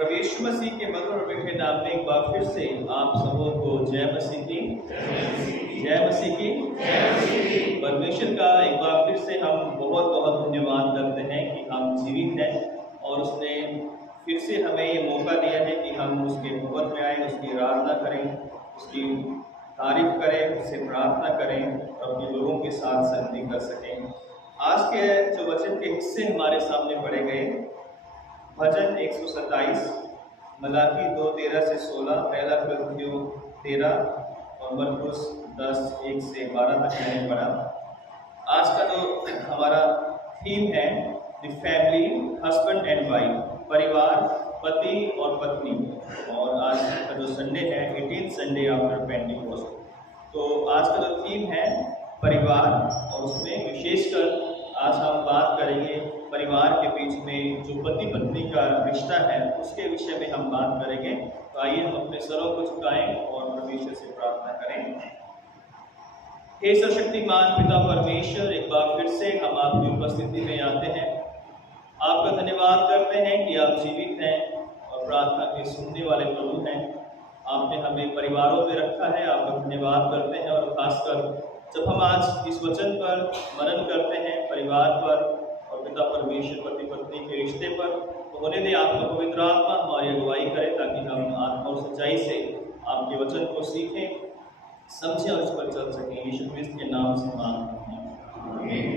प्रभु यीशु मसीह के मधुर और मीठे नाम में एक बार फिर से आप सबों को जय मसीह की। परमेश्वर का एक बार फिर से हम बहुत बहुत धन्यवाद करते हैं कि हम जीवित हैं और उसने फिर से हमें ये मौका दिया है कि हम उसके भवन में आए, उसकी आराधना करें, उसकी तारीफ करें, उससे प्रार्थना करें और अपने लोगों के साथ संगति कर सकें। आज के जो वचन के हिस्से हमारे सामने पढ़े गए, भजन 127, मलाकी 2:13 से 16, पहला कुरिन्थियों 13 और मरकुस 10:1 से 12 तक मैंने पढ़ा। आज का जो हमारा थीम है the family, husband and wife, परिवार, पति और पत्नी। और आज का जो संडे है 18th संडे आफ्टर पेंटिकोस्ट। तो आज का जो थीम है परिवार और उसमें विशेषकर आज हम बात करेंगे परिवार के बीच में जो पति पत्नी का रिश्ता है उसके विषय में हम बात करेंगे। तो आइए हम अपने सरों को झुकाएं और परमेश्वर से प्रार्थना करें। हे सर्वशक्तिमान पिता परमेश्वर, एक बार फिर से हम आपकी उपस्थिति में आते हैं। आपका धन्यवाद करते हैं कि आप जीवित हैं और प्रार्थना के सुनने वाले प्रभु हैं। आपने हमें परिवारों में रखा है, आपका धन्यवाद करते हैं। और खासकर जब हम आज इस वचन पर मनन करते हैं परिवार पर और पिता परमेश्वर पति पत्नी के रिश्ते पर, तो होने दे आपका पवित्र आत्मा हमारी अगुवाई करे ताकि हम आत्मा और सच्चाई से आपके वचन को सीखें, समझें और इस पर चल सकें। यीशु क्रिस्त के नाम से मांगते हैं।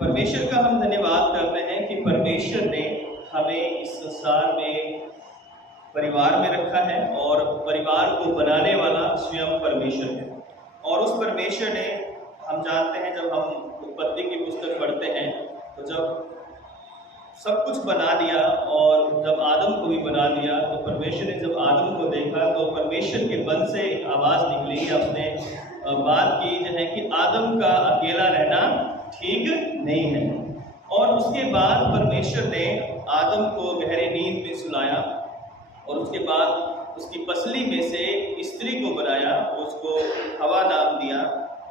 परमेश्वर का हम धन्यवाद करते हैं कि परमेश्वर ने हमें इस संसार में परिवार में रखा है और परिवार को बनाने वाला स्वयं परमेश्वर है। और उस परमेश्वर ने, हम जानते हैं जब हम उत्पत्ति की पुस्तक पढ़ते हैं तो जब सब कुछ बना दिया और जब आदम को भी बना दिया तो परमेश्वर ने जब आदम को देखा तो परमेश्वर के मन से एक आवाज़ निकली या उसने बात की जो है कि आदम का अकेला रहना ठीक नहीं है। और उसके बाद परमेश्वर ने आदम को गहरी नींद में सुलाया और उसके बाद उसकी पसली में से स्त्री को बनाया, उसको हवा नाम दिया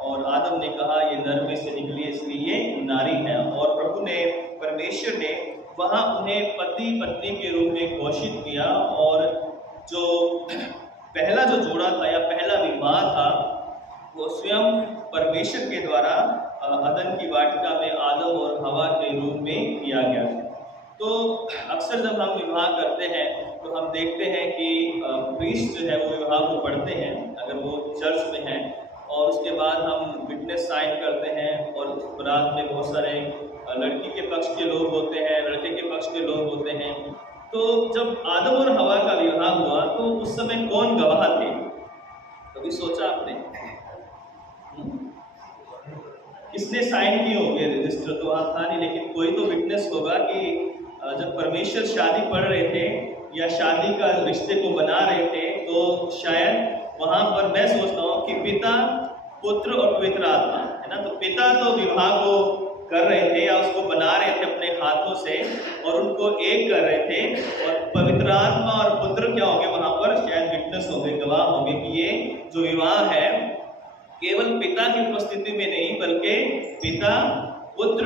और आदम ने कहा ये नर में से निकली इसलिए ये नारी है। और प्रभु ने, परमेश्वर ने वहाँ उन्हें पति पत्नी के रूप में घोषित किया। और जो पहला जो जोड़ा था या पहला विवाह था वो स्वयं परमेश्वर के द्वारा अदन की वाटिका में आदम और हवा के रूप में किया गया है। तो अक्सर जब हम विवाह करते हैं तो हम देखते हैं कि प्रीस्ट जो है वो विवाह को पढ़ते हैं अगर वो चर्च में है, और उसके बाद हम विटनेस साइन करते हैं और उस बारात में बहुत सारे लड़की के पक्ष के लोग होते हैं, लड़के के पक्ष के लोग होते हैं। तो जब आदम और हवा का विवाह हुआ तो उस समय कौन गवाह थे? कभी सोचा आपने? किसने साइन किए होंगे? रजिस्टर तो वहाँ था नहीं, लेकिन कोई तो विटनेस होगा कि जब परमेश्वर शादी पढ़ रहे थे या शादी का रिश्ते को बना रहे थे तो शायद वहाँ पर मैं सोचता हूँ कि पिता, पुत्र और पवित्र आत्मा, है ना। तो पिता तो विवाह को कर रहे थे या उसको बना रहे थे अपने हाथों से और उनको एक कर रहे थे, और पवित्र आत्मा और पुत्र क्या होंगे वहाँ पर? शायद विटनेस होंगे, गवाह होंगे कि ये जो विवाह है केवल पिता की उपस्थिति में नहीं बल्कि पिता, पुत्र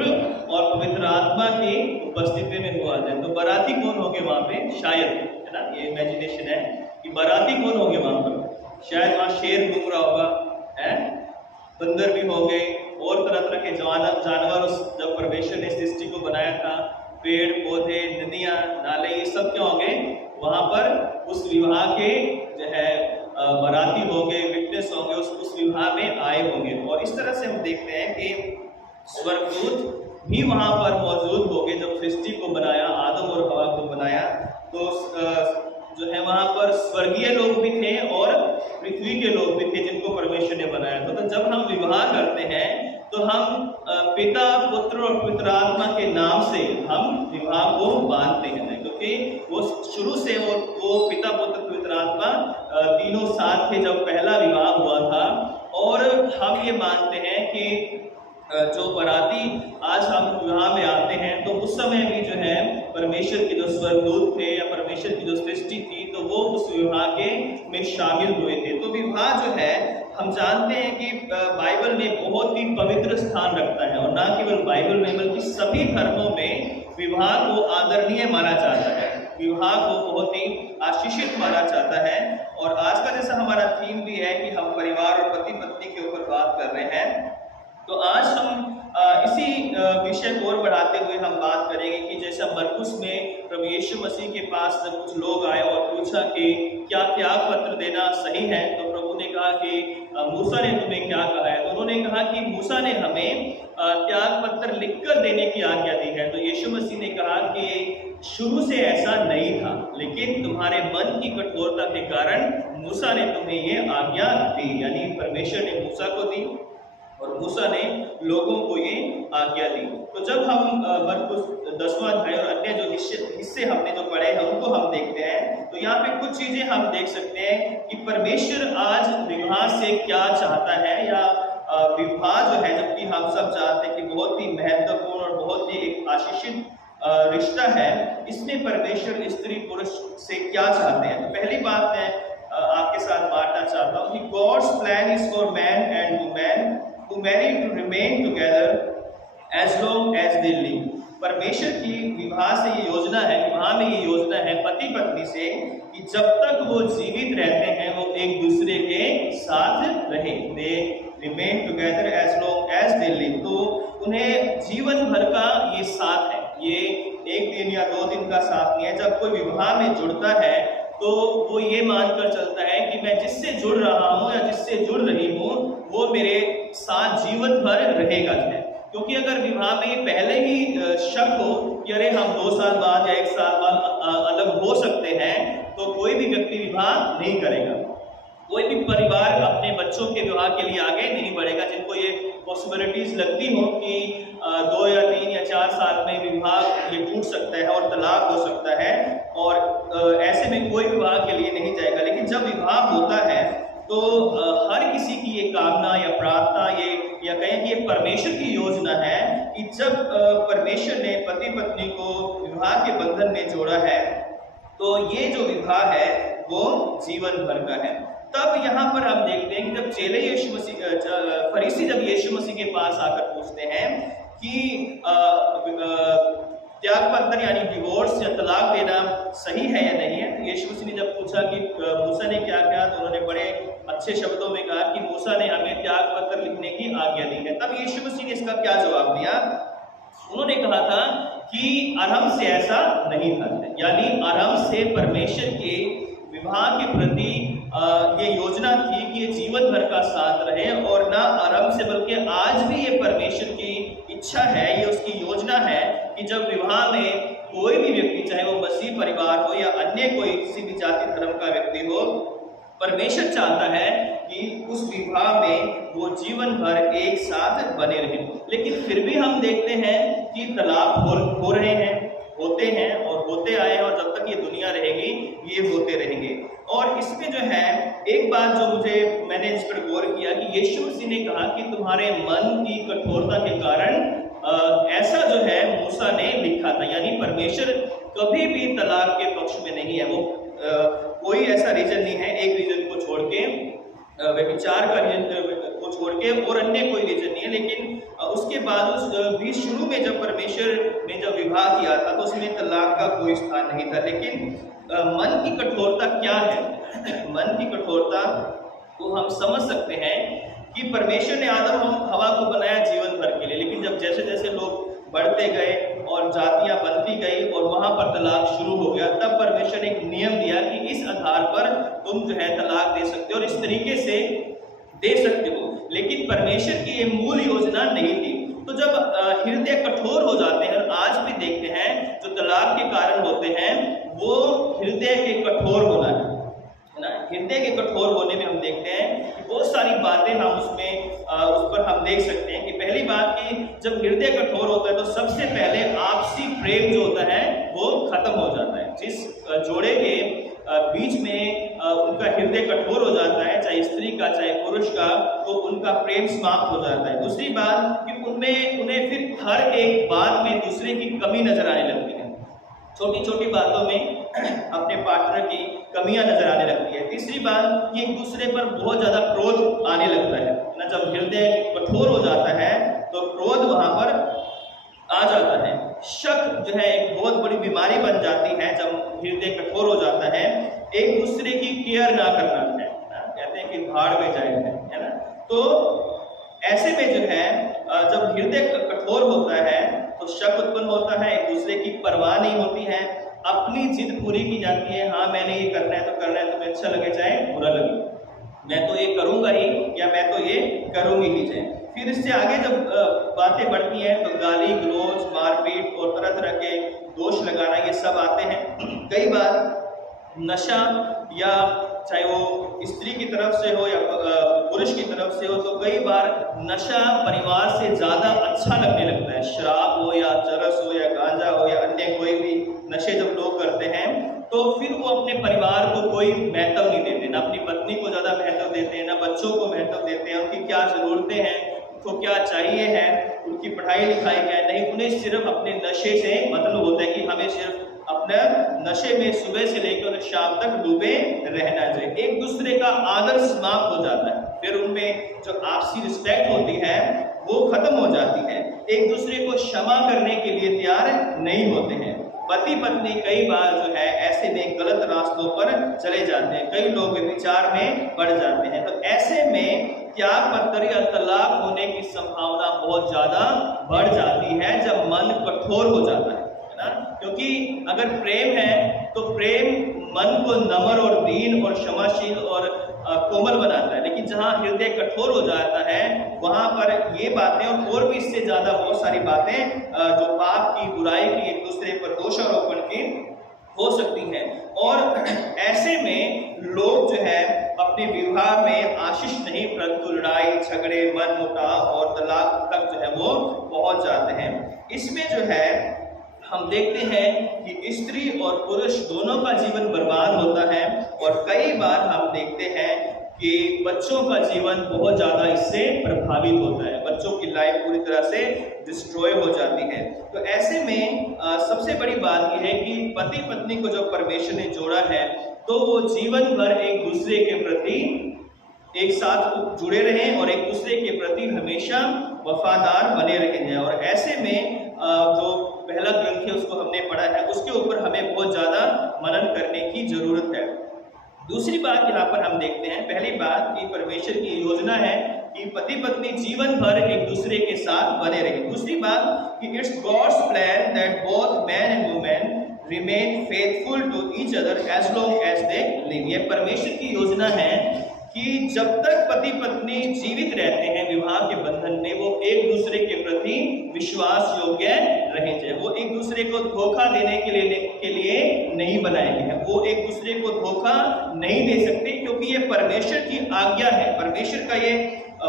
और पवित्र आत्मा की उपस्थिति में हुआ जाए। तो बाराती कौन होंगे वहाँ पे? शायद, है ना, ये इमेजिनेशन है कि बाराती कौन होंगे वहाँ पर। शायद वहाँ शेर घूम रहा होगा, है, बंदर भी होंगे और तरह तरह के जानवर। जब परमेश्वर ने सृष्टि को बनाया था, पेड़ पौधे, नदियाँ, नाले, ये सब क्या होंगे वहाँ पर? उस विवाह के जो है बाराती होंगे, विटनेस होंगे, उस विवाह में आए होंगे। और इस तरह से हम देखते हैं कि स्वर्गदूत भी वहाँ पर मौजूद होंगे। जब सृष्टि को बनाया, आदम और हवा को बनाया, तो जो है वहाँ पर स्वर्गीय लोग भी थे और पृथ्वी के लोग भी थे जिनको परमेश्वर ने बनाया। तो जब हम विवाह करते हैं तो हम पिता, पुत्र और पवित्र आत्मा के नाम से हम विवाह को बांधते हैं, क्योंकि वो शुरू से वो पिता, पुत्र, पवित्र आत्मा तीनों साथ थे जब पहला विवाह हुआ था। और हम ये मानते हैं कि जो बराती आज हम विवाह में आते हैं तो उस समय भी जो है परमेश्वर के जो स्वर्गदूत थे या परमेश्वर की जो सृष्टि थी तो तो वो उस विवाह के में शामिल हुए थे। तो विवाह जो है हम जानते हैं कि बाइबल में बहुत ही पवित्र स्थान रखता है, और ना केवल बाइबल में बल्कि सभी धर्मों में विवाह को आदरणीय माना जाता है, विवाह को बहुत ही आशीषित माना जाता है। और आज का जैसा हमारा थीम भी है कि हम परिवार और पति पत्नी के ऊपर बात कर रहे हैं, तो आज हम इसी विषय को और बढ़ाते हुए हम बात करेंगे कि जैसा मरकुस में प्रभु यीशु मसीह के पास जब कुछ लोग आए और पूछा कि क्या त्याग पत्र देना सही है, तो प्रभु ने कहा कि मूसा ने तुम्हें क्या कहा है। तो उन्होंने कहा कि मूसा ने हमें त्याग पत्र लिखकर देने की आज्ञा दी है। तो यीशु मसीह ने कहा कि शुरू से ऐसा नहीं था, लेकिन तुम्हारे मन की कठोरता के कारण मूसा ने तुम्हें ये आज्ञा दी, यानी परमेश्वर ने मूसा को दी और मूसा ने लोगों को ये आज्ञा दी। तो जब हम मरकुस 10वां अध्याय और अन्य जो हिस्से हमने जो पढ़े हैं उनको हम देखते हैं, तो यहाँ पे कुछ चीजें हम देख सकते हैं कि परमेश्वर आज विवाह से क्या चाहता है, या विवाह जो है, जबकि हम सब जानते हैं कि बहुत ही महत्वपूर्ण और बहुत ही एक आशीषित रिश्ता है, इसमें परमेश्वर स्त्री पुरुष से क्या चाहते हैं। तो पहली बात मैं आपके साथ बांटना चाहता हूँ कि God's plan is for man and women who marry to remain together as long as they live। परमेश्वर की विवाह से ये योजना है, विवाह में ये योजना है पति पत्नी से कि जब तक वो जीवित रहते हैं वो एक दूसरे के साथ रहे, they remain together as long as they live। तो उन्हें जीवन भर का ये साथ है, ये एक दिन या 2 दिन का साथ नहीं है। जब कोई विवाह में जुड़ता है तो वो ये मानकर चलता है कि मैं जिससे जुड़ रहा हूँ या जिससे जुड़ रही हूँ वो मेरे साथ जीवन भर रहेगा जो है। क्योंकि अगर विवाह में पहले ही शक हो कि अरे हम 2 साल बाद या 1 साल बाद अलग हो सकते हैं, तो कोई भी व्यक्ति विवाह नहीं करेगा, कोई भी परिवार अपने बच्चों के विवाह के लिए आगे नहीं बढ़ेगा। जिनको ये पॉसिबिलिटीज लगती हो कि 2 या 3 या 4 साल में विवाह ये टूट सकता है और तलाक हो सकता है, और ऐसे में कोई विवाह के लिए नहीं जाएगा। लेकिन जब विवाह होता है तो हर किसी की ये कामना या प्रार्थना, ये या कहें कि ये परमेश्वर की योजना है कि जब परमेश्वर ने पति पत्नी को विवाह के बंधन में जोड़ा है, तो ये जो विवाह है वो जीवन भर का है। तब यहाँ पर हम देखते हैं कि जब चेले यीशु मसीह फरीसी जब यीशु मसीह के पास आकर पूछते हैं कि त्याग पत्र यानी डिवोर्स या तलाक देना सही है या नहीं है, तो यीशु मसीह ने जब पूछा कि मूसा ने क्या कहा, तो उन्होंने बड़े अच्छे शब्दों में कहा कि मूसा ने हमें त्याग पत्र लिखने की आज्ञा दी है। तब यीशु मसीह ने इसका क्या जवाब दिया? उन्होंने कहा था कि आरंभ से ऐसा नहीं था, यानी आरंभ से परमेश्वर के विवाह के प्रति ये योजना थी कि ये जीवन भर का साथ रहे, और ना आरंभ से बल्कि आज भी ये परमेश्वर की इच्छा है, ये उसकी योजना है कि जब विवाह में कोई भी व्यक्ति, चाहे वो मसीह परिवार हो या अन्य कोई किसी भी जाति धर्म का व्यक्ति हो, परमेश्वर चाहता है कि उस विवाह में वो जीवन भर एक साथ बने रहें। लेकिन फिर भी हम देखते हैं कि तलाक हो रहे हैं, होते हैं और होते आए हैं, और जब तक ये दुनिया रहेगी ये होते रहेंगे। और इसमें जो है एक बात जो मैंने इस पर गौर किया कि यीशु मसीह ने कहा कि तुम्हारे मन की कठोरता के कारण ऐसा जो है मूसा ने लिखा था, यानी परमेश्वर कभी भी तलाक के पक्ष में नहीं है। वो कोई ऐसा रीजन नहीं है, एक रीजन को छोड़ के, व्यभिचार का रीजन को छोड़ के और अन्य कोई रीजन नहीं है। लेकिन उसके बाद उस भी शुरू में जब परमेश्वर ने जब विवाह किया था तो उसमें तलाक का कोई स्थान नहीं था। लेकिन मन की कठोरता क्या है? मन की कठोरता को हम समझ सकते हैं कि परमेश्वर ने आदम और हवा को बनाया जीवन भर के लिए, लेकिन जब जैसे जैसे लोग बढ़ते गए और जातियां बनती गई और वहां पर तलाक शुरू हो गया, तब परमेश्वर ने एक नियम दिया कि इस आधार पर तुम जो है तलाक दे सकते हो और इस तरीके से दे सकते हो। लेकिन परमेश्वर की ये मूल योजना नहीं थी। तो जब हृदय कठोर हो जाते हैं, और आज भी देखते हैं जो तलाक के कारण होते हैं वो हृदय के कठोर होना है ना। हृदय के कठोर होने में हम देखते हैं कि बहुत सारी बातें हम उसमें उस पर हम देख सकते हैं कि पहली बात कि जब हृदय कठोर होता है तो सबसे पहले आपसी प्रेम जो होता है वो खत्म हो जाता है। जिस जोड़े के बीच में उनका हृदय कठोर हो जाता है, चाहे स्त्री का चाहे पुरुष का, तो उनका प्रेम समाप्त हो जाता है। दूसरी बात कि उन्हें फिर हर एक बात में दूसरे की कमी नजर आने लगती है। छोटी छोटी बातों में अपने पार्टनर की कमियां नजर आने लगती है। तीसरी बात कि एक दूसरे पर बहुत ज्यादा क्रोध आने लगता है ना। जब हृदय कठोर हो जाता है तो क्रोध वहां पर आ जाता है। शक जो है एक बहुत बड़ी बीमारी बन जाती है जब हृदय कठोर हो जाता है। एक दूसरे की केयर ना करना है ना, कहते हैं कि भाड़ में जाए है ना। तो ऐसे में जो है जब हृदय कठोर होता है तो शक उत्पन्न होता है, एक दूसरे की परवाह नहीं होती है, अपनी जिद पूरी की जाती है। हाँ मैंने ये करना है तो करना है, तुम्हें अच्छा लगे चाहे बुरा लगे, मैं तो ये करूंगा ही या मैं तो ये करूंगी ही चाहे। फिर इससे आगे जब बातें बढ़ती हैं तो गाली गलौज, मारपीट और तरह तरह के दोष लगाना ये सब आते हैं। कई बार नशा, या चाहे वो स्त्री की तरफ से हो या पुरुष की तरफ से हो, तो कई बार नशा परिवार से ज्यादा अच्छा लगने लगता है। शराब हो या चरस हो या गांजा हो या अन्य कोई भी नशे जब लोग करते हैं तो फिर वो अपने परिवार को कोई महत्व नहीं देते, ना अपनी पत्नी को ज्यादा महत्व देते हैं, ना बच्चों को महत्व देते हैं, उनकी क्या जरूरतें हैं, उनको क्या चाहिए है, उनकी पढ़ाई लिखाई क्या है, नहीं, उन्हें सिर्फ अपने नशे से मतलब होता है कि हमें सिर्फ अपने नशे में सुबह से लेकर शाम तक डूबे रहना चाहिए। एक दूसरे का आदर समाप्त हो जाता है, फिर उनमें जो आपसी रिस्पेक्ट होती है वो खत्म हो जाती है। एक दूसरे को क्षमा करने के लिए तैयार नहीं होते हैं। पति पत्नी कई बार जो है ऐसे में गलत रास्तों पर चले जाते हैं, कई लोग विचार में पड़ जाते हैं। तो ऐसे में त्याग पत्र या तलाक होने की संभावना बहुत ज्यादा बढ़ जाती है जब मन कठोर हो जाता है ना। क्योंकि अगर प्रेम है तो प्रेम मन को नम्र और दीन और क्षमाशील और कोमल बनाता है, लेकिन जहाँ हृदय कठोर हो जाता है वहां पर ये बातें और भी इससे ज्यादा बहुत सारी बातें जो पाप की, बुराई की, एक दूसरे पर दोषारोपण की हो सकती हैं। और ऐसे में लोग जो है अपने विवाह में आशीष नहीं परंतु लड़ाई झगड़े, मन मुटाव और तलाक तक जो है वो पहुंच जाते हैं। इसमें जो है हम देखते हैं कि स्त्री और पुरुष दोनों का जीवन बर्बाद होता है, और कई बार हम देखते हैं कि बच्चों का जीवन बहुत ज़्यादा इससे प्रभावित होता है, बच्चों की लाइफ पूरी तरह से डिस्ट्रॉय हो जाती है। तो ऐसे में सबसे बड़ी बात यह है कि पति पत्नी को जब परमेश्वर ने जोड़ा है तो वो जीवन भर एक दूसरे के प्रति एक साथ जुड़े रहें और एक दूसरे के प्रति हमेशा वफादार बने रहें। और ऐसे में जो पहला ग्रंथ है उसको हमने पढ़ा है, उसके ऊपर हमें बहुत ज्यादा मनन करने की जरूरत है। दूसरी बात यहाँ पर हम देखते हैं, पहली बात कि परमेश्वर की योजना है कि पति पत्नी जीवन भर एक दूसरे के साथ बने रहे। दूसरी बात कि it's God's plan that both man and women remain faithful to each other as long as they live. ये परमेश्वर की योजना है कि जब तक पति पत्नी जीवित रहते हैं विवाह के बंधन में, वो एक दूसरे के प्रति विश्वास योग्य रहे थे। वो एक दूसरे को धोखा देने के लिए नहीं बनाए गए हैं, वो एक दूसरे को धोखा नहीं दे सकते, क्योंकि ये परमेश्वर की आज्ञा है, परमेश्वर का ये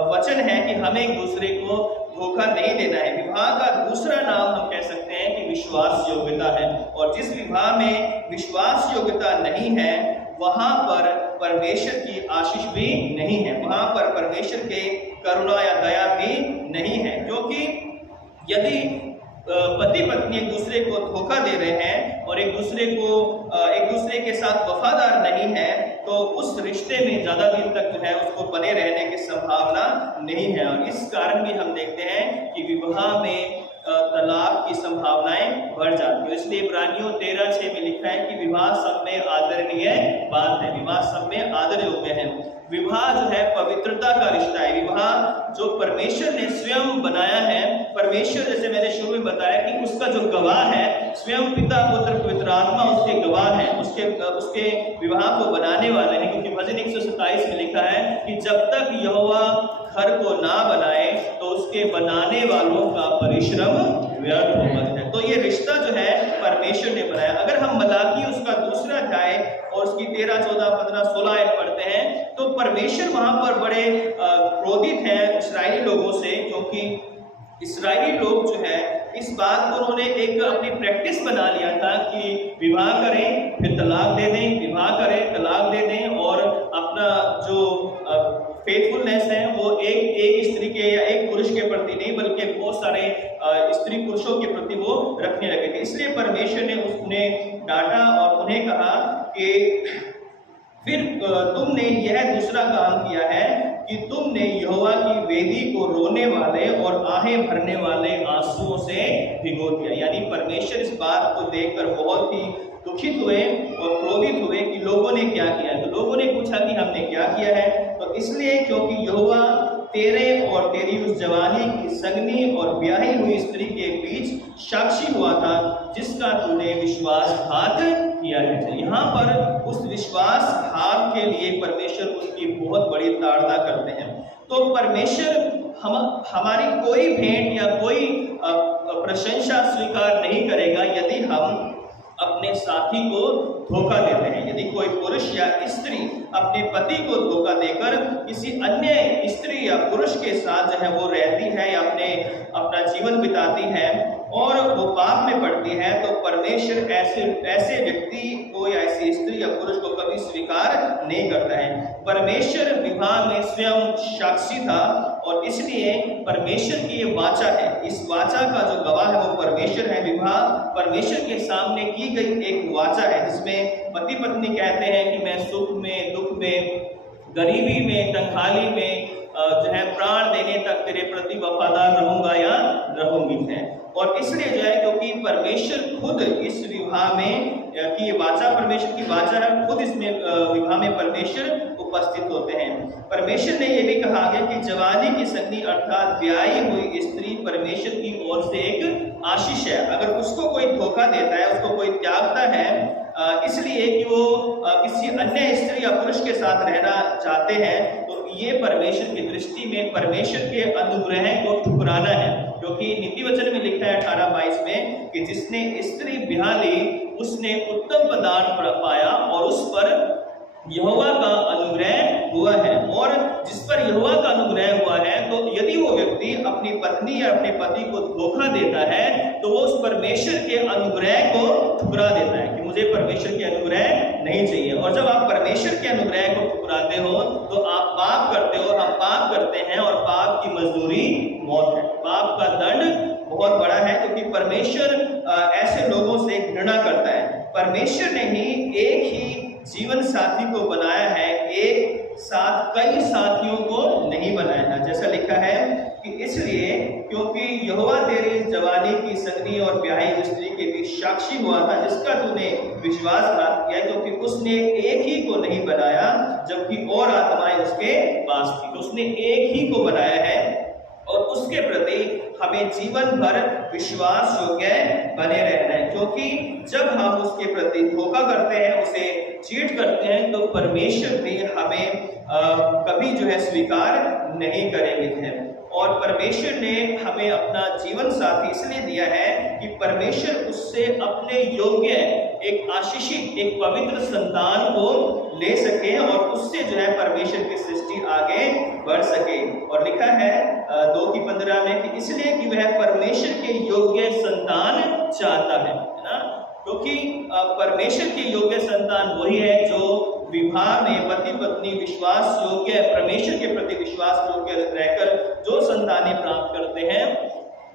वचन है कि हमें एक दूसरे को धोखा नहीं देना है। विवाह का दूसरा नाम हम कह सकते हैं कि विश्वास योग्यता है, और जिस विवाह में विश्वास योग्यता नहीं है वहां पर परमेश्वर की आशीष भी नहीं है, वहां पर परमेश्वर के करुणा या दया भी नहीं है। क्योंकि यदि पति पत्नी एक दूसरे को धोखा दे रहे हैं और एक दूसरे के साथ वफादार नहीं है तो उस रिश्ते में ज्यादा दिन तक जो है उसको बने रहने की संभावना नहीं है। और इस कारण भी हम देखते हैं कि विवाह में तलाक की संभावनाएं बढ़ जाती है। इसलिए इब्रानियों 13:6 में लिखा है कि विवाह सब में आदरणीय बात है, विवाह सब में आदर योग्य है। विवाह जो है पवित्रता का रिश्ता है, विवाह जो परमेश्वर ने स्वयं बनाया है। परमेश्वर, जैसे मैंने शुरू में बताया कि उसका जो गवाह है स्वयं पिता पुत्र पवित्र आत्मा उसके गवाह है, उसके विवाह को बनाने वाले हैं। क्योंकि भजन 127 में लिखा है कि जब तक यहोवा घर को ना बनाए तो उसके बनाने वालों का परिश्रम व्यर्थ होता है। तो ये रिश्ता जो है परमेश्वर ने बनाया। अगर हम मलाकी उसका दूसरा अध्याय और उसकी 13, 14, 15, 16 आयत पढ़ते हैं तो परमेश्वर वहां पर बड़े क्रोधित हैं इस्राएली लोगों से, क्योंकि इस्राएली लोग जो है इस बात को उन्होंने एक अपनी प्रैक्टिस बना लिया था कि विवाह करें फिर तलाक दे दें, विवाह करें तलाक दे दें, और अपना जो फेथफुलनेस है वो एक स्त्री के या एक पुरुष के प्रति नहीं बल्कि बहुत सारे स्त्री पुरुषों के प्रति वो रखने लगे थे। इसलिए परमेश्वर ने उन्हें डांटा और उन्हें कहा कि फिर तुमने यह दूसरा काम किया है कि तुमने यहोवा की वेदी को रोने वाले और आहें भरने वाले आंसुओं से भिगो दिया। यानी परमेश्वर इस बात को देखकर बहुत ही दुखित हुए और क्रोधित हुए कि लोगों ने क्या किया। तो लोगों ने पूछा कि हमने क्या किया है। तो इसलिए क्योंकि यहोवा तेरे और तेरी उस जवानी की संगनी और ब्याही हुई स्त्री के बीच साक्षी हुआ था, जिसका तूने विश्वासघात किया है। तो यहाँ पर उस विश्वासघात के लिए परमेश्वर उसकी बहुत बड़ी ताड़ना करते हैं। तो परमेश्वर हमारी कोई भेंट या कोई प्रशंसा स्वीकार नहीं करेगा यदि हम अपने साथी को धोखा देते हैं। यदि कोई पुरुष या स्त्री अपने पति को धोखा देकर किसी अन्य स्त्री या पुरुष के साथ जो है वो रहती है या अपना जीवन बिताती है और वो पाप में पड़ती है, तो परमेश्वर ऐसे व्यक्ति को या ऐसी स्त्री या पुरुष को कभी स्वीकार नहीं करता है। परमेश्वर विवाह में स्वयं साक्षी था और इसलिए परमेश्वर की ये वाचा है, इस वाचा का जो गवाह है वो परमेश्वर है। विवाह परमेश्वर के सामने की गई एक वाचा है जिसमें पति पत्नी कहते हैं कि मैं सुख में, दुख में, गरीबी में, तंगहाली में जो है प्राण देने तक तेरे प्रति वफादार रहूंगा या रहूंगी है। और इसलिए जो है क्योंकि परमेश्वर खुद इस विवाह में की वाचा परमेश्वर की वाचा है, खुद इसमें विवाह में परमेश्वर उपस्थित होते हैं। परमेश्वर ने यह भी कहा गया कि जवानी की संगनी अर्थात ब्याही हुई स्त्री परमेश्वर की ओर से एक आशीष है। अगर उसको कोई धोखा देता है, उसको कोई त्यागता है इसलिए कि वो किसी अन्य स्त्री या पुरुष के साथ रहना चाहते हैं, तो ये परमेश्वर की दृष्टि में परमेश्वर के अनुग्रह को ठुकराना है। क्योंकि नीति वचन में लिखा है 18:22 में कि जिसने स्त्री ब्याह ली उसने उत्तम पदार्थ पाया और उस पर यहोवा का अनुग्रह हुआ है। और जिस पर यहोवा का अनुग्रह हुआ है, तो यदि वो व्यक्ति अपनी पत्नी या अपने पति को धोखा देता है तो वो उस परमेश्वर के अनुग्रह को ठुकरा देता है कि मुझे परमेश्वर के अनुग्रह नहीं चाहिए। और जब आप परमेश्वर के अनुग्रह को ठुकराते हो तो आप पाप करते हो, हम पाप करते हैं और पाप की मजदूरी मौत है। पाप का दंड बहुत बड़ा है क्योंकि परमेश्वर ऐसे लोगों से घृणा करता है। परमेश्वर ने ही एक ही जीवन साथी को बनाया है, एक साथ कई साथियों को नहीं बनाया है। जैसा लिखा है कि इसलिए क्योंकि यहोवा तेरी जवानी की संगनी और ब्याही स्त्री के बीच साक्षी हुआ था, जिसका तूने विश्वासघात किया, क्योंकि उसने एक ही को नहीं बनाया जबकि और आत्माएं उसके पास थी। तो उसने एक ही को बनाया है और उसके प्रति हमें जीवन भर विश्वास योग्य बने रहना है। क्योंकि जब हम उसके प्रति धोखा करते हैं, उसे चीट करते हैं, तो परमेश्वर भी हमें कभी जो है स्वीकार नहीं करेंगे। और परमेश्वर ने हमें अपना जीवन साथी इसलिए दिया है कि परमेश्वर उससे अपने योग्य एक आशीषित एक पवित्र संतान को ले सके और उससे जो है परमेश्वर की सृष्टि आगे बढ़ सके। और लिखा है 2:15 में कि इसलिए कि वह परमेश्वर के योग्य संतान चाहता है ना। क्योंकि परमेश्वर के योग्य संतान वही है जो विवाह में पति पत्नी विश्वास योग्य, परमेश्वर के प्रति विश्वास योग्य रहकर जो संतानें प्राप्त करते हैं,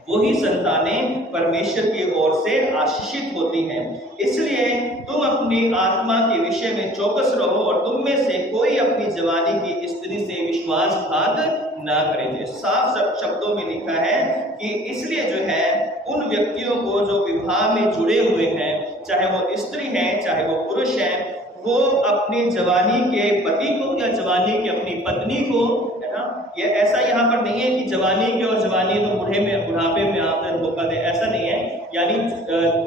वही संतानें परमेश्वर की ओर से आशीषित होती हैं। इसलिए तुम अपनी आत्मा के विषय में चौकस रहो और तुम में से कोई अपनी जवानी की स्त्री से विश्वासघात ना करे। साफ शब्दों में लिखा है कि इसलिए जो है उन व्यक्तियों को जो विवाह में जुड़े हुए हैं, चाहे वो स्त्री हैं चाहे वो पुरुष हैं, वो अपनी जवानी के पति को या जवानी की अपनी पत्नी को, है ना, ये ऐसा यहाँ पर नहीं है कि जवानी के और जवानी तो बुढ़ापे में आप धोखा दे, ऐसा नहीं है। यानी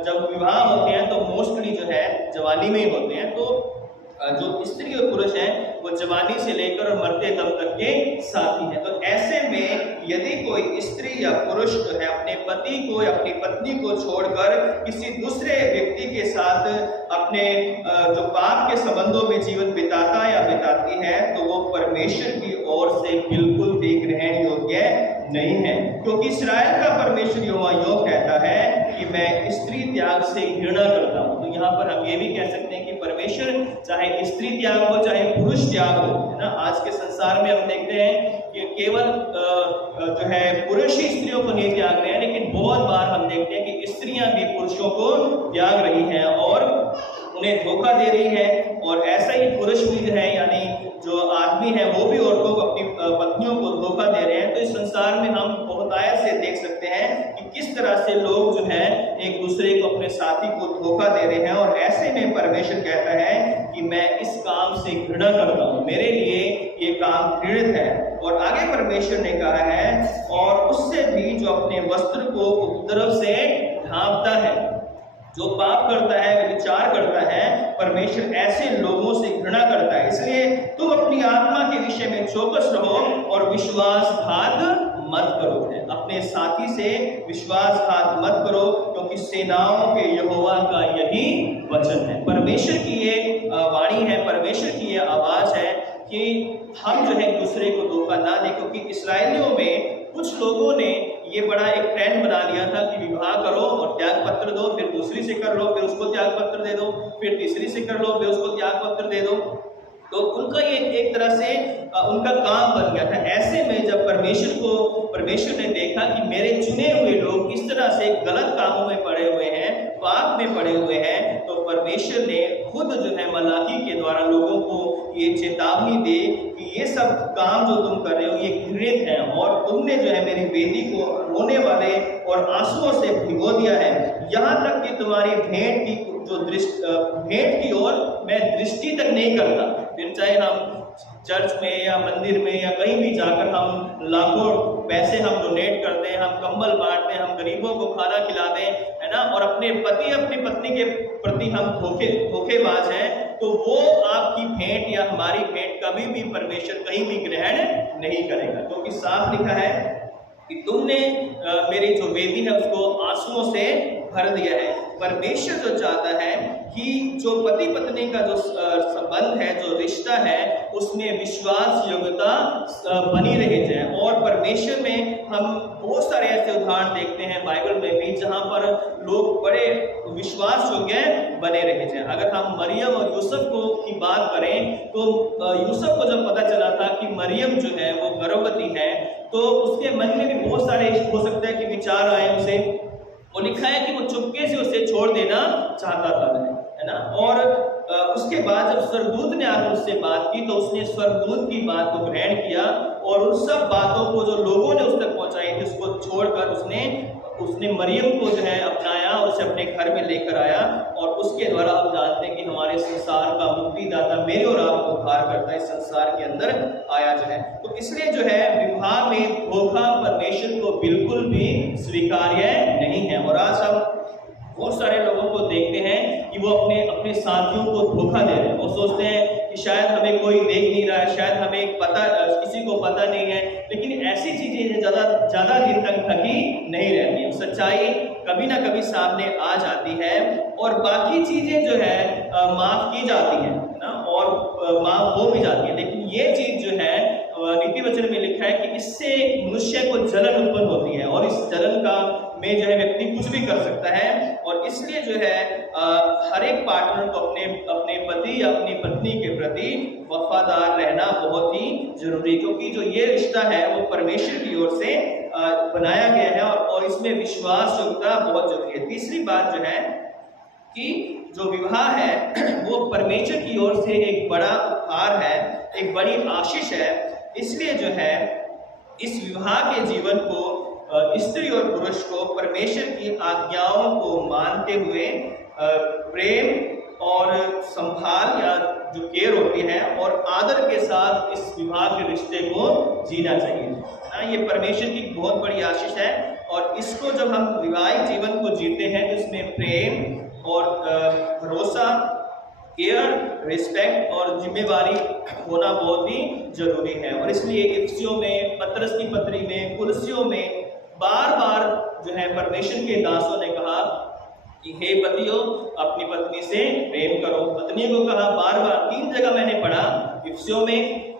जब विवाह होते हैं तो मोस्टली जो है जवानी में ही होते हैं। तो जो स्त्री और पुरुष हैं वो जवानी से लेकर और मरते दम तक के साथी हैं। तो ऐसे में यदि कोई स्त्री या पुरुष जो है अपने पति को या अपनी पत्नी को छोड़कर किसी दूसरे व्यक्ति के साथ अपने जो पाप के संबंधों में जीवन बिताता या बिताती है, तो वो परमेश्वर की ओर से बिल्कुल भी ग्रहण योग्य नहीं है। क्योंकि इस्राएल का परमेश्वर यहोवा यूं कहता है कि मैं स्त्री त्याग से घृणा करता हूँ। तो यहाँ पर हम ये भी कह सकते हैं कि परमेश्वर चाहे स्त्री त्याग हो चाहे पुरुष त्याग हो, है ना। आज के संसार में हम देखते हैं कि केवल जो है पुरुष ही स्त्रियों को नहीं त्याग रहे हैं, लेकिन बहुत बार हम देखते हैं कि स्त्रियां भी पुरुषों को त्याग रही हैं और उन्हें धोखा दे रही है। और ऐसा ही पुरुष भी जो है, यानी जो आदमी है वो भी औरतों को, अपनी पत्नियों को धोखा दे रहे हैं। तो इस संसार में हम बहुतायत से देख सकते हैं कि किस तरह से लोग जो है एक दूसरे को, अपने साथी को धोखा दे रहे हैं। और ऐसे में परमेश्वर कहता है कि मैं इस काम से घृणा करता हूँ, मेरे लिए ये काम घृणित है। और आगे परमेश्वर ने कहा है, और उससे भी जो अपने वस्त्र को उपद्रव से ढांपता है, जो पाप करता है, विचार करता है, परमेश्वर ऐसे लोगों से घृणा करता है। इसलिए तुम अपनी आत्मा के विषय में चौकस रहो और विश्वासघात मत करो। अपने साथी से विश्वासघात मत करो, क्योंकि सेनाओं के यहोवा का यही वचन है। परमेश्वर की ये वाणी है, परमेश्वर की ये आवाज है कि हम जो है एक दूसरे को धोखा ना दें। क्योंकि इस्राएलियों में कुछ लोगों ने ये बड़ा एक ट्रेंड बना लिया था कि विवाह करो और त्याग पत्र दो, फिर दूसरी से कर लो, फिर उसको त्याग पत्र दे दो, फिर तीसरी से कर लो, फिर उसको त्याग पत्र दे दो। तो उनका ये एक तरह से उनका काम बन गया था। ऐसे में जब परमेश्वर ने देखा कि मेरे चुने हुए लोग किस तरह से गलत कामों में पड़े हुए हैं, पाप में पड़े हुए हैं, तो परमेश्वर ने खुद जो है मलाकी के द्वारा लोगों को ये चेतावनी दे कि ये सब काम जो तुम कर रहे हो ये घृणित है, और तुमने जो है मेरी वेदी को रोने वाले और आंसुओं से भिगो दिया है। यहाँ तक कि तुम्हारी भेंट की ओर मैं दृष्टि तक नहीं करता। फिर चाहे हम चर्च में या मंदिर में या कहीं भी जाकर हम लाखों पैसे हम डोनेट करते हैं, हम कंबल बांटते हैं, हम गरीबों को खाना खिलाते हैं, है ना, और अपने पति अपनी पत्नी के प्रति हम धोखेबाज हैं, तो वो आपकी भेंट या हमारी भेंट कभी भी परमेश्वर कहीं भी ग्रहण नहीं करेगा। क्योंकि साफ लिखा है कि तुमने मेरी जो वेदी है उसको आंसुओं से भर दिया है। परमेश्वर जो चाहता है कि जो पति पत्नी का जो संबंध है, जो रिश्ता है, उसमें विश्वास योग्यता बनी रह जाए। और परमेश्वर में हम बहुत सारे ऐसे उदाहरण देखते हैं बाइबल में भी, जहाँ पर लोग बड़े विश्वास योग्य बने रह जाए। अगर हम मरियम और यूसुफ की बात करें, तो यूसुफ को जब पता चला था कि मरियम जो है वो गर्भवती है, तो उसके मन में भी बहुत सारे हो सकता है कि विचार आए उसे। वो लिखा है कि वो चुपके से उसे छोड़ देना चाहता था, है ना। और उसके बाद जब स्वर्गदूत ने आकर उससे बात की, तो उसने स्वर्गदूत की बात को ग्रहण किया और उन सब बातों को जो लोगों ने उस तक पहुंचाई थी उसको छोड़कर उसने मरियम को जो है अपनाया और उसे अपने घर में लेकर आया। और उसके द्वारा हम जानते हैं कि हमारे संसार का मुक्तिदाता मेरे और आपको उद्धार करता है, इस संसार के अंदर आया जो है। तो इसलिए जो है विवाह में धोखा परमेश्वर को बिल्कुल भी स्वीकार्य नहीं है। और आज हम बहुत सारे लोगों को देखते हैं कि वो अपने साथियों को धोखा दे रहे हैं। वो सोचते हैं कि शायद हमें कोई देख नहीं रहा है, शायद हमें किसी को पता नहीं है, लेकिन ऐसी चीजें ज्यादा दिन तक ढकी नहीं रहती है। सच्चाई कभी ना कभी सामने आ जाती है और बाकी चीजें जो है माफ की जाती है ना, और माफ हो भी जाती है। लेकिन ये चीज जो है नीति वचन में लिखा है कि इससे मनुष्य को जलन उत्पन्न होती है, और इस जलन में जो है व्यक्ति कुछ भी कर सकता है। और इसलिए जो है हर एक पार्टनर को अपने पति या अपनी पत्नी के प्रति वफादार रहना बहुत ही जरूरी, क्योंकि जो ये रिश्ता है वो परमेश्वर की ओर से बनाया गया है, और इसमें विश्वास योग्यता बहुत जरूरी है। तीसरी बात जो है कि जो विवाह है वो परमेश्वर की ओर से एक बड़ा उपहार है, एक बड़ी आशीष है। इसलिए जो है इस विवाह के जीवन को स्त्री और पुरुष को परमेश्वर की आज्ञाओं को मानते हुए प्रेम और संभाल या जो केयर होती है और आदर के साथ इस विवाह के रिश्ते को जीना चाहिए। ये परमेश्वर की बहुत बड़ी आशीष है, और इसको जब हम विवाहित जीवन को जीते हैं तो इसमें प्रेम और भरोसा, केयर, रिस्पेक्ट और जिम्मेवारी होना बहुत ही जरूरी है। और इसलिए इफिसियों में, पतरस की पत्री में, कुलसियों में बार बार जो है परमेश्वर के दासों ने कहा कि हे पतियों अपनी पत्नी से प्रेम करो। पत्नी को कहा बार बार, 3 जगह मैंने पढ़ा, इफिसियों में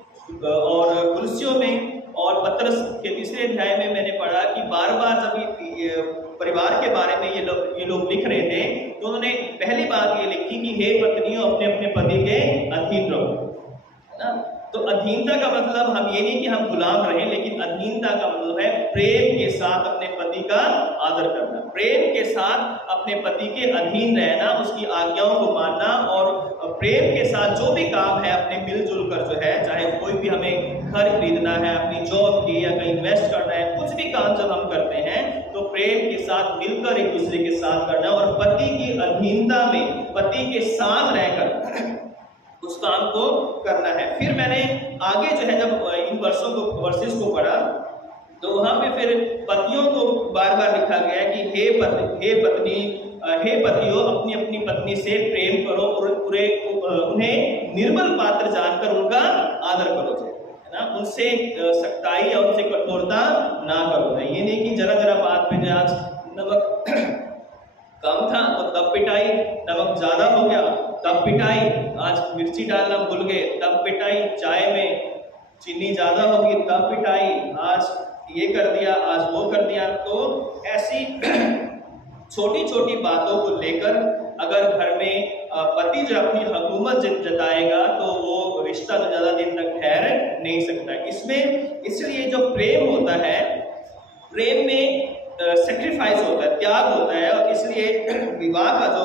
और कुलसियों में और पतरस के 3 अध्याय में मैंने पढ़ा कि बार बार जब परिवार के बारे में ये लोग लिख रहे थे, तो उन्होंने पहली बात ये लिखी कि हे पत्नियों अपने अपने पति के अधीन रहो, है ना। तो अधीनता का मतलब हम ये नहीं कि हम गुलाम रहें, लेकिन अधीनता का मतलब है प्रेम के साथ अपने पति का आदर करना, प्रेम के साथ अपने पति के अधीन रहना, उसकी आज्ञाओं को मानना, और प्रेम के साथ जो भी काम है अपने मिलजुल कर जो है, चाहे कोई भी हमें घर खरीदना है, अपनी जॉब की, या कहीं इन्वेस्ट करना है, कुछ भी काम जब हम करते हैं तो प्रेम के साथ मिलकर एक दूसरे के साथ करना, और पति की अधीनता में पति के साथ रहकर उस काम को करना है। फिर मैंने आगे जो है जब इन वर्सेस को पढ़ा तो वहां पे फिर पतियों को बार बार लिखा गया कि हे पतियों, अपनी अपनी पत्नी से प्रेम करो और उन्हें निर्मल पात्र जानकर उनका आदर करो, है ना, उनसे सख्ताई या उनसे कठोरता ना करो। ये नहीं कि जरा जरा बात पे जो आज नमक कम था तो तब पिटाई, नमक ज्यादा हो गया तब पिटाई, आज मिर्ची डालना भूल गए तब पिटाई, चाय में चीनी ज्यादा होगी तब पिटाई, आज ये कर दिया आज वो कर दिया। तो ऐसी छोटी छोटी बातों को लेकर अगर घर में पति जो अपनी हुकूमत जताएगा तो वो रिश्ता तो ज्यादा दिन तक ठहर नहीं सकता। इसमें इसलिए जो प्रेम होता है, प्रेम में सेक्रीफाइस होता है, त्याग होता है, और इसलिए विवाह का जो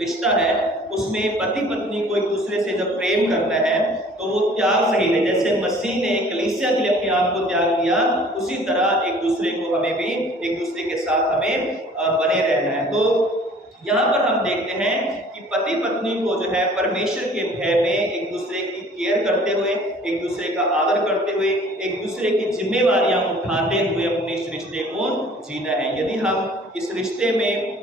रिश्ता है उसमें पति पत्नी को एक दूसरे से जब प्रेम करना है तो वो त्याग सही है। जैसे मसीह ने कलीसिया के लिए अपने आप को त्याग दिया, उसी तरह एक दूसरे को हमें भी एक दूसरे के साथ हमें बने रहना है। तो यहाँ पर हम देखते हैं कि पति पत्नी को जो है परमेश्वर के भय में एक दूसरे की केयर करते हुए, एक दूसरे का आदर करते हुए, एक दूसरे की जिम्मेवारियां उठाते हुए अपने इस रिश्ते को जीना है। यदि हम इस रिश्ते में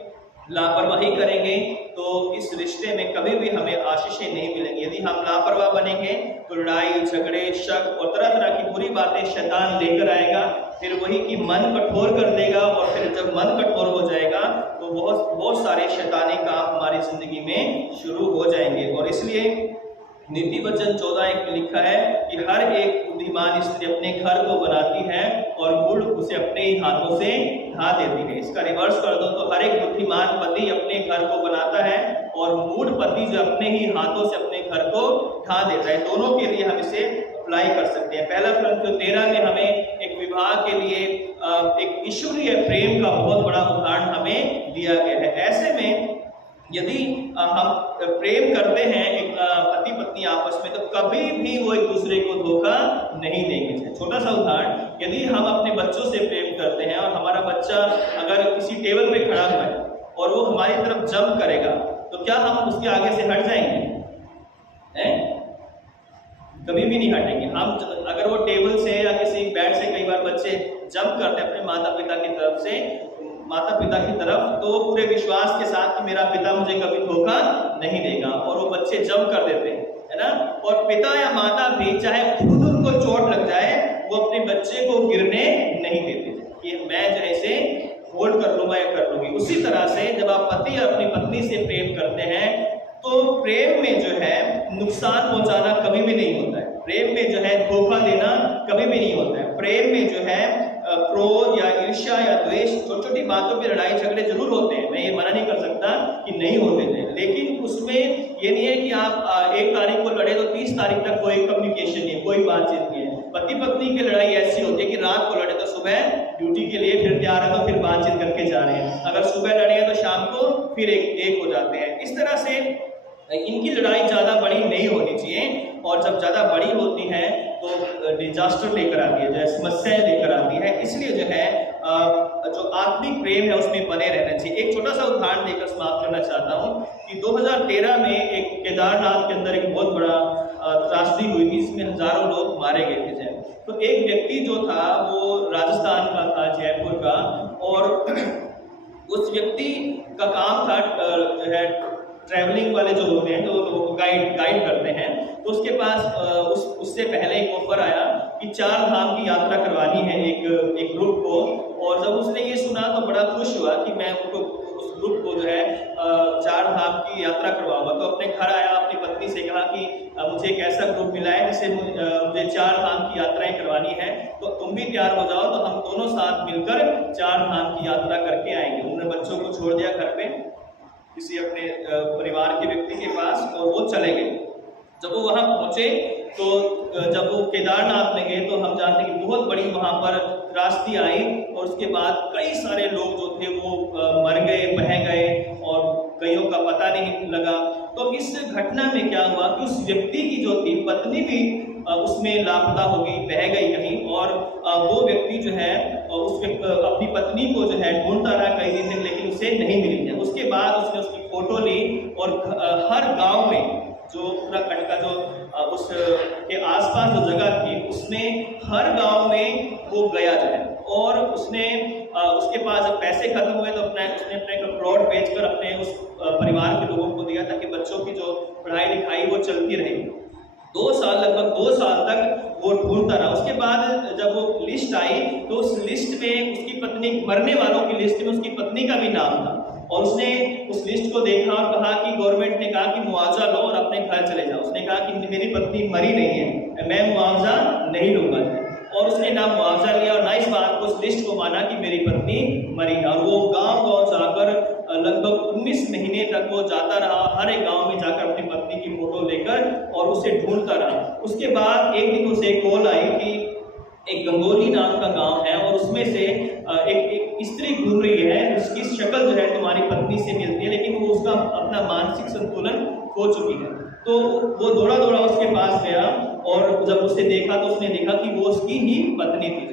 लापरवाही करेंगे तो इस रिश्ते में कभी भी हमें आशीषें नहीं मिलेंगी। यदि हम लापरवाह बनेंगे तो लड़ाई झगड़े शक और तरह तरह की बुरी बातें शैतान लेकर आएगा, फिर वही कि मन कठोर कर देगा, और फिर जब मन कठोर हो जाएगा तो बहुत सारे शैतानी काम हमारी जिंदगी में शुरू हो जाएंगे। और इसलिए नीति वचन 14:1 में लिखा है कि हर एक बुद्धिमान स्त्री अपने घर को बनाती है और मूढ़ उसे अपने ही हाथों से ढा देती है। इसका रिवर्स कर दो तो हर एक बुद्धिमान पति अपने घर को बनाता है और मूढ़ पति जो अपने ही हाथों से अपने घर को ढा देता है। दोनों के लिए हम इसे अप्लाई कर सकते हैं। पहला Corinthiयों 13 में हमें एक विवाह के लिए एक ईश्वरीय प्रेम का बहुत बड़ा उदाहरण हमें दिया गया है। ऐसे में यदि हम प्रेम करते हैं एक पति पत्नी आपस में, तो कभी भी वो एक दूसरे को धोखा नहीं देंगे। छोटा सा उदाहरण, यदि हम अपने बच्चों से प्रेम करते हैं और हमारा बच्चा अगर किसी टेबल पे खड़ा हुआ है और वो हमारी तरफ जंप करेगा, तो क्या हम उसके आगे से हट जाएंगे? कभी भी नहीं हटेंगे। हम अगर वो टेबल से या किसी बेड से कई बार बच्चे जंप करते हैं अपने माता पिता की तरफ, तो वो पूरे विश्वास के साथ कि मेरा पिता मुझे कभी धोखा नहीं देगा, और वो बच्चे जंप कर देते हैं, है ना। और पिता या माता भी चाहे खुद उनको चोट लग जाए, वो अपने बच्चे को गिरने नहीं देते कि मैं जो है इसे होल्ड कर लूंगा या कर लूंगी। उसी तरह से जब आप पति या अपनी पत्नी से प्रेम करते हैं तो प्रेम में जो है नुकसान पहुंचाना कभी भी नहीं होता है। प्रेम में जो है धोखा देना कभी भी नहीं होता है। प्रेम में जो है क्रोध या ईर्ष्या या द्वेष, छोटी छोटी बातों पे लड़ाई झगड़े जरूर होते हैं, मैं ये मना नहीं कर सकता कि नहीं होते थे, लेकिन उसमें ये नहीं है कि आप 1 तारीख को लड़े तो 30 तारीख तक कोई कम्युनिकेशन नहीं है, कोई बातचीत नहीं है। पति पत्नी की लड़ाई ऐसी होती है कि रात को लड़े तो सुबह ड्यूटी के लिए फिर तैयार है तो फिर बातचीत करके जा रहे हैं, अगर सुबह लड़े तो शाम को फिर एक हो जाते हैं। इस तरह से इनकी लड़ाई ज़्यादा बड़ी नहीं होनी चाहिए, और जब ज़्यादा बड़ी होती है तो डिजास्टर लेकर आती है, जो समस्याएं लेकर आती है। इसलिए जो है जो आत्मिक प्रेम है उसमें बने रहना चाहिए। एक छोटा सा उदाहरण देकर समाप्त करना चाहता हूँ कि 2013 में एक केदारनाथ के अंदर एक बहुत बड़ा त्रासदी हुई थी, जिसमें हजारों लोग मारे गए थे। तो एक व्यक्ति जो था वो राजस्थान का था, जयपुर का, और उस व्यक्ति का काम था जो है ट्रैवलिंग वाले जो होते हैं, जो गाइड करते हैं, तो उसके पास उससे पहले एक ऑफर आया कि 4 धाम की यात्रा करवानी है एक ग्रुप को। और जब उसने ये सुना तो बड़ा खुश हुआ कि मैं उनको उस ग्रुप को जो है 4 धाम की यात्रा करवाऊंगा। तो अपने घर आया, अपनी पत्नी से कहा कि मुझे एक ऐसा ग्रुप मिला है जिसे मुझे 4 धाम की यात्राएं करवानी है, तो तुम भी तैयार हो जाओ, तो हम दोनों साथ मिलकर 4 धाम की यात्रा करके आएंगे। उन्होंने बच्चों को छोड़ दिया घर पे किसी अपने परिवार के व्यक्ति के पास, और वो चले गए। जब वो वहां पहुंचे तो जब वो केदारनाथ में गए तो हम जानते हैं कि बहुत बड़ी वहां पर त्रासदी आई, और उसके बाद कई सारे लोग जो व्यक्ति की जो थी पत्नी भी उसमें लापता हो गई, बह गई कहीं, और वो व्यक्ति जो है अपनी पत्नी को जो है ढूंढता रहा कई दिन तक, लेकिन उसे नहीं मिली है। उसके बाद उसने उसकी फोटो ली और हर गांव में जो उत्तराखंड का जो उस के आसपास जो जगह थी उसमें हर गांव में वो गया जो है, और उसने उसके पास जब पैसे खत्म हुए तो उसने अपने प्लॉट बेचकर अपने उस परिवार के लोगों को दिया ताकि बच्चों की जो पढ़ाई लिखाई वो चलती रही। 2 साल, लगभग 2 साल तक वो ढूंढता रहा। उसके बाद जब वो लिस्ट आई तो उस लिस्ट में उसकी पत्नी, मरने वालों की लिस्ट में उसकी पत्नी का भी नाम था, और उसने उस लिस्ट को देखा और कहा कि गवर्नमेंट ने कहा कि मुआवजा लो और अपने घर चले जाओ। उसने कहा कि मेरी पत्नी मरी नहीं है, मैं मुआवजा नहीं लूंगा, और उसने ना मुआवजा लिया और ना इस बात को, उस लिस्ट को माना कि मेरी पत्नी मरी है। और वो गांव-गांव जाकर लगभग 19 महीने तक वो जाता रहा, हर एक गांव में जाकर अपनी पत्नी की फोटो लेकर और उसे ढूंढता रहा। उसके बाद एक दिन उसे कॉल आई कि एक गंगोली नाम का गांव है और उसमें से एक स्त्री घूम रही है, उसकी शक्ल जो है तुम्हारी पत्नी से मिलती है, लेकिन वो उसका अपना मानसिक संतुलन खो चुकी है। तो वो दौड़ा दौड़ा उसके पास गया, और जब उसे देखा तो उसने देखा कि वो उसकी ही पत्नी थी।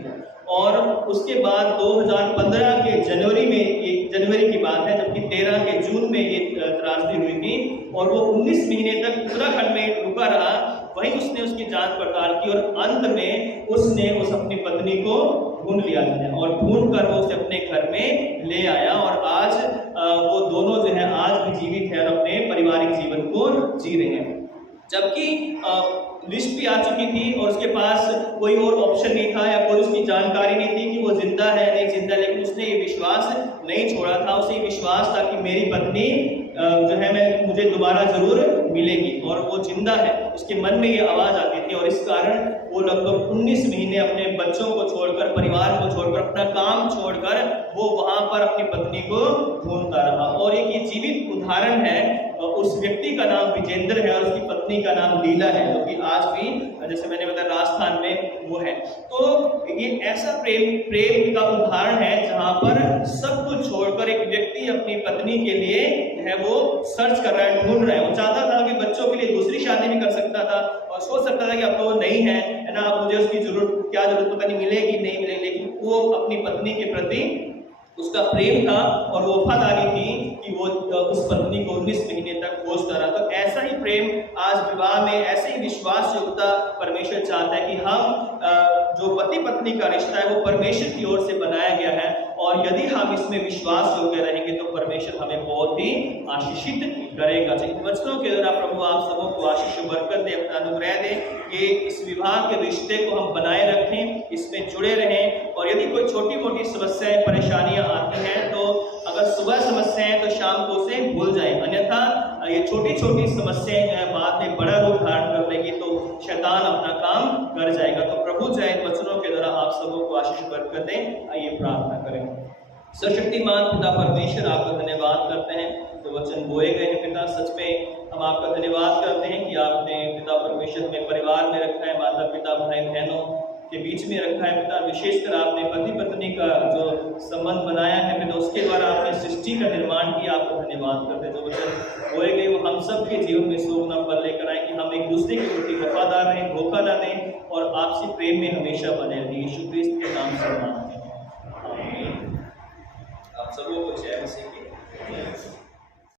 और उसके बाद 2015 के जनवरी की बात है, जबकि 13 के जून में ये त्रासदी हुई थी, और वो 19 महीने तक उत्तराखंड में रुका रहा। वहीं उसने उसकी जांच पड़ताल की और अंत में उसने उस अपनी पत्नी को ढूंढ लिया है, और ढूंढ कर वो उसे अपने घर में ले आया, और आज वो दोनों जो है आज भी जीवित है और अपने पारिवारिक जीवन को जी रहे हैं। जबकि लिस्ट भी आ चुकी थी और उसके पास कोई और ऑप्शन नहीं था या कोई उसकी जानकारी नहीं थी कि वो जिंदा है नहीं जिंदा, लेकिन उसने ये विश्वास नहीं छोड़ा था। उसे विश्वास था कि मेरी पत्नी जो है मुझे दोबारा जरूर मिलेगी, और वो जिंदा है। उसके मन में ये आवाज आती थी, और इस कारण वो लगभग 19 महीने अपने बच्चों को छोड़कर, परिवार को छोड़कर, अपना काम छोड़कर वो वहां पर अपनी पत्नी को ढूंढता रहा। और एक ये जीवित उदाहरण है, उस व्यक्ति का नाम विजेंद्र है और उसकी पत्नी का नाम लीला है, जो कि आज भी, जैसे मैंने बताया, राजस्थान में वो है। तो ये ऐसा प्रेम का उदाहरण है जहां पर सब कुछ छोड़कर एक व्यक्ति अपनी पत्नी के लिए है वो सर्च कर रहा है, ढूंढ रहा है। वो चाहता था कि बच्चों के लिए दूसरी शादी भी कर सकता था और सोच सकता था कि अब तो वो नहीं है ना, अब मुझे उसकी जरूरत पता नहीं मिलेगी नहीं मिलेगी, लेकिन वो अपनी पत्नी के प्रति उसका प्रेम था और वो वफादारी थी कि वो उस पत्नी को 19 महीने तक खोजता रहा। तो ऐसा ही प्रेम आज विवाह में, ऐसे ही विश्वास योग्यता परमेश्वर चाहता है कि हम जो पति पत्नी का रिश्ता है वो परमेश्वर की ओर से बनाया गया है, और यदि हम इसमें विश्वास योग्य रहेंगे तो परमेश्वर हमें बहुत ही आशीषित करेगा। इन वचनों के द्वारा प्रभु आप सबों को आशीष बरकत दे, अपना अनुग्रह दे कि इस विवाह के रिश्ते को हम बनाए रखें, इसमें जुड़े रहें। और यदि कोई छोटी मोटी समस्याएं, परेशानियां आती हैं तो अगर सुबह समस्या है तो शाम को उसे भूल जाए, अन्यथा ये छोटी छोटी समस्याएं जो है बाद में बड़ा रूप धारण कर लेगी तो शैतान अपना काम कर जाएगा। तो प्रभु चाहे वचनों के द्वारा आप सबों को आशीष बरकत दें। आइए प्रार्थना करें। सर्वशक्तिमान पिता परमेश्वर, आपका धन्यवाद करते हैं जो वचन बोए गए हैं पिता। सच में हम आपका धन्यवाद करते हैं कि आपने पिता परमेश्वर में परिवार में रखा है, माता पिता भाई बहनों के बीच में रखा है पिता। विशेषकर आपने पति पत्नी का जो संबंध बनाया है पिता, उसके द्वारा आपने सृष्टि का निर्माण किया। आपको धन्यवाद करते हैं जो वचन बोए गए वो हम सब के जीवन में सौ गुना फल लेकर आए, कि हम एक दूसरे के प्रति वफादार रहें, धोखा न दें और आपसी प्रेम में हमेशा बने रहें। यीशु क्रिस्त के नाम से मांगते हैं, आमीन।